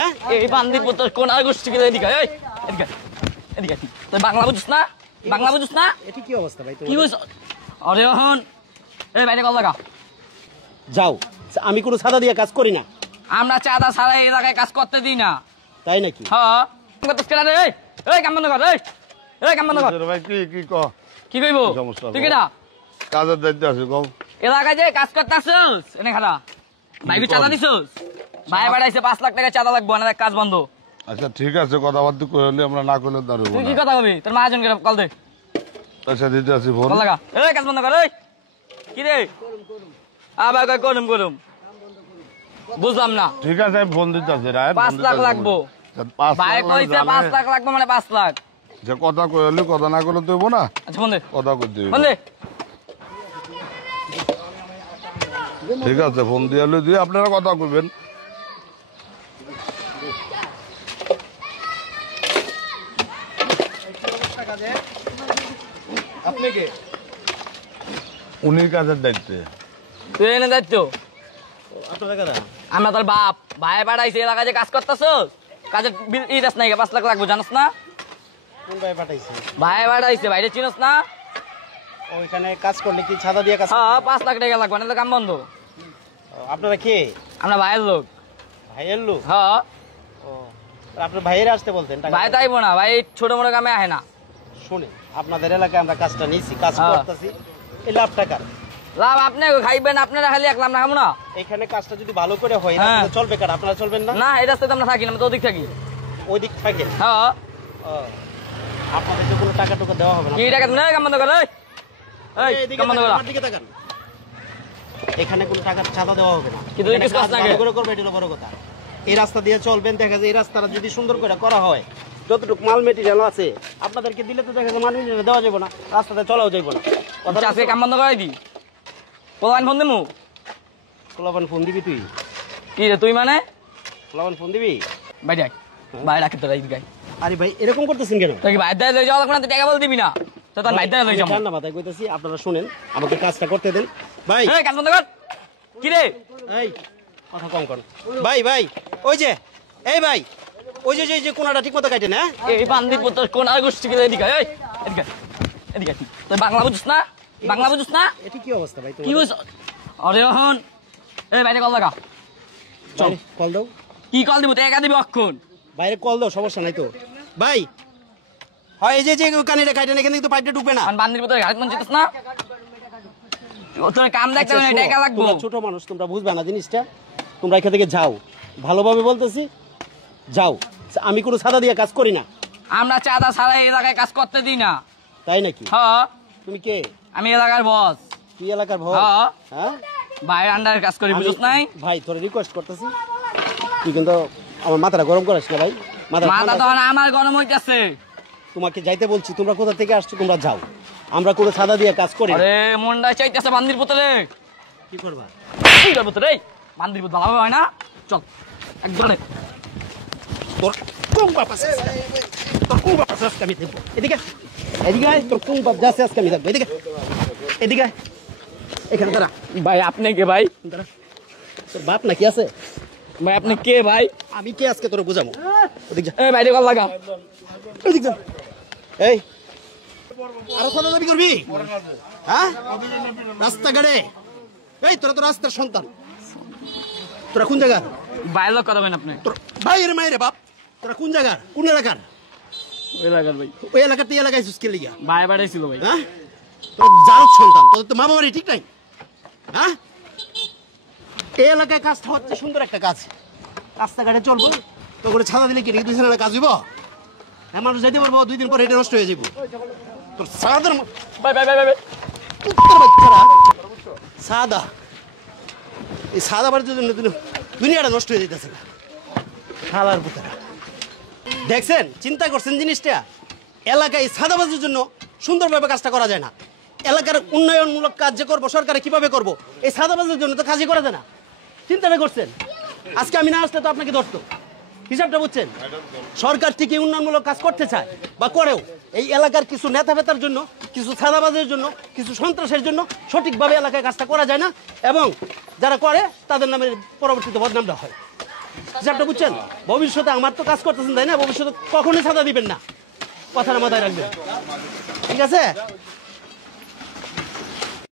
এই বান্দির পুত্র কোন আর গোষ্ঠী কে এদিকে এই এদিকে এদিকে তুই বাংলা বুঝছ না বাংলা বুঝছ না এটা কি অবস্থা ভাই কি বুঝ আরে হন এই বাইরে কল লাগা যাও আমি কোনো সাদা দিয়ে কাজ করি না আমরা চাঁদা ছাড়া এই এলাকায় কাজ করতে দিই না তাই নাকি হ্যাঁ করতেছ কেন রে এই কাম বন্ধ কর এই কাম বন্ধ কর ভাই কি কি কইবো তুই কি না কাজের দায়িত্ব আছে কও এলাকায় যে কাজ করতেছস এনে খাড়া ভাই কি চাঁদা দিছস ভাই বাড়াইছে 5 লাখ টাকা চাঁদা লাগবে না কাজ বন্ধ আচ্ছা ঠিক আছে কথাবার্তা কইলে আমরা না কইলে দাঁড়াবো তুই কি কথা কবি তোর মহাজনকে কল দে আচ্ছা দিতে আছি ফোন কল লাগা এই কাজ বন্ধ কর এই কি রে আবার কই করুম বুঝলাম না ঠিক আছে আমি ফোন দিতে আছি রায় 5 লাখ লাগবো ভাই কইছে 5 লাখ লাগবে মানে 5 লাখ যে কথা কইলে কথা না কইলে দেব না আচ্ছা ফোন দে কথা কই দিবি ফোন দে ঠিক আছে ফোন দিয়ালে দিয়ে আপনারা কথা কইবেন আপনি কে উনি কাজের দায়িত্বে তুই এনে দায়িত্ব আপনার টাকা দাও আমরা তোর বাপ ভাই বাড়াইছে এলাকায় যে কাজ করতেছস কাজের ইরাস নাই 5 লাখ লাগবে জানোস না কোন ভাই পাঠাইছে ভাই বাড়াইছে বাইরে চিনোস না ওইখানে কাজ করলে কি সাদা দিয়ে কাজ হ্যাঁ 5 লাখ টাকা লাগবে না তো কাম বন্ধ আপনারা কে আমরা ভাইয়ের লোক ভাইয়ের লোক হ্যাঁ ও আপনার ভাইয়ের আসতে বলতেন টাকা ভাই তাইবো না ভাই ছোট মোটো কামে আহে না শুনে আপনাদের এলাকায় আমরা কাজটা নিয়েছি কাজ করতেছি এই লাভ টাকার লাভ আপনি খাইবেন আপনারা খালি এক লাভ না খাবো না এখানে কাজটা যদি ভালো করে হয় তাহলে চলবে কার আপনারা চলবেন না না এই রাস্তাতে আমরা থাকি না আমরা তো ওদিক থাকি ওই দিক থাকে হ্যাঁ আপনাদেরকে কোনো টাকা টুকা দেওয়া হবে না কি টাকা না কাম বন্ধ কর এই এইদিকে কাম বন্ধ কর আমার দিকে তাকান এখানে কোনো টাকা চাঁদা দেওয়া হবে না কিন্তু এই কাজ না ভালো করে করবে এটা বড় কথা এই রাস্তা দিয়ে চলবেন দেখা যায় এই রাস্তাটা যদি সুন্দর করে করা হয় যতটুকু মাল মেটেরিয়াল আছে আপনাদেরকে দিলে তো দেখা যায় মাল মেটেরিয়াল দেওয়া যাবে না রাস্তাতে চলাও যাবে না কথা আজকে কাম বন্ধ করাই দি পোলান ফোন দিমু পোলাপান ফোন দিবি তুই কি রে তুই মানে পোলাপান ফোন দিবি ভাই ডাক ভাই ডাকি তোরা এইদিকে আরে ভাই এরকম করতেছেন কেন তুই কি ভাই দায় লই যাওয়া লাগবে না তুই টাকা বল দিবি না তো তোর ভাই দায় লই যাবো ঠান্ডা মাথায় কইতাছি আপনারা শুনেন আমাকে কাজটা করতে দেন ভাই এই কাজ বন্ধ কর কি রে এই কথা কম কর ভাই ভাই ওই যে এই ভাই ওই যে যে কোনাটা ঠিক মতো কাটে না এই বান্দির পুত্র কোন আর গোষ্ঠী কে এদিকে এই এদিকে এদিকে তুই বাংলা বুঝছ না বাংলা বুঝছ না এটা কি অবস্থা ভাই কি বুঝ আরে হন এই বাইরে কল লাগা চল কল দাও কি কল দিব টাকা দিবি অক্ষণ বাইরে কল দাও সমস্যা নাই তো ভাই হয় এই যে কানেটা কাটে না কিন্তু পাইপটা ঢুকবে না আর বান্দির পুত্র ঘাট মন চিতস না তোর কাম দেখতে হবে টাকা লাগবে তোমরা ছোট মানুষ তোমরা বুঝবে না জিনিসটা তোমরা এখান থেকে যাও ভালোভাবে বলতেছি যাও আমি কোনো সাদা দিয়ে কাজ করি না আমরা চাঁদা ছাড়া এই এলাকায় কাজ করতে দিই না তাই নাকি হ্যাঁ তুমি কে আমি এলাকার বস তুই এলাকার ভয় হ্যাঁ হ্যাঁ ভাইয়ের আন্ডারে কাজ করি বুঝছ নাই ভাই তোর রিকোয়েস্ট করতেছি তুই কিন্তু আমার মাথাটা গরম করিস না ভাই মাথা তো আমার গরম হইতাছে তোমাকে যাইতে বলছি তোমরা কোথা থেকে আসছো তোমরা যাও আমরা কোনো সাদা দিয়ে কাজ করি না আরে মনটা চাইতেছে বান্দির পুত্রে কি করবা কি করবো তোর এই বান্দির পুত্র ভালো হয় না চল একদম তোর কোন বাপ আছে তোর কোন বাপ আছে আমি দেবো এদিকে এদিকে আয়, তোর কোন বাপ যাচ্ছে আজকে আমি দেখবো এদিকে এদিকে আয়। এখানে দাঁড়া ভাই আপনি কে ভাই দাঁড়া তোর বাপ নাকি আছে ভাই আপনি কে ভাই আমি কে আজকে তোর বুঝাবো ওদিক যা এই বাইরে কল লাগা ওদিক যা এই আরো কত দাবি করবি হ্যাঁ রাস্তাঘাটে এই তোরা তো রাস্তার সন্তান তোরা কোন জায়গার বাইরে লোক করবেন আপনি তোর ভাইয়ের মায়ের বাপ তোরা কোন জায়গার কোন এলাকার ওই লাগার ভাই ওই এলাকাতে এলাকায় সুস্কে লিগা ভাই বাড়াইছিল ভাই হ্যাঁ তোর জাল সন্তান তোদের তো মা বাবারই ঠিক নাই হ্যাঁ এই এলাকায় কাজটা হচ্ছে সুন্দর একটা কাজ রাস্তাঘাটে চলবো তো করে ছাদা দিলে কি দুই দিনের কাজ হইব হ্যাঁ মানুষ যেতে পারবো 2 দিন পর এটা নষ্ট হয়ে যাব তোর সাদার ভাই ভাই ভাই ভাই কুত্তার বাচ্চারা সাদা এই সাদা বাড়ির জন্য দুনিয়াটা নষ্ট হয়ে যেতেছে খালার পুতারা দেখছেন চিন্তা করছেন জিনিসটা এলাকায় সাদাবাজির জন্য সুন্দরভাবে কাজটা করা যায় না এলাকার উন্নয়নমূলক কাজ যে করবো সরকারে কিভাবে করবো এই সাদাবাজির জন্য তো কাজই করা যায় না চিন্তাটা করছেন আজকে আমি না আসলে তো আপনাকে ধরতো হিসাবটা বুঝছেন সরকার ঠিকই উন্নয়নমূলক কাজ করতে চায় বা করেও এই এলাকার কিছু নেতা ফেতার জন্য কিছু সাদাবাজের জন্য কিছু সন্ত্রাসের জন্য সঠিকভাবে এলাকায় কাজটা করা যায় না এবং যারা করে তাদের নামে পরবর্তীতে বদনামটা হয় হিসাবটা বুঝছেন? ভবিষ্যতে আমার তো কাজ করতেছেন তাই না, ভবিষ্যতে কখনোই চাঁদা দিবেন না, কথাটা মাথায় রাখবেন, ঠিক আছে?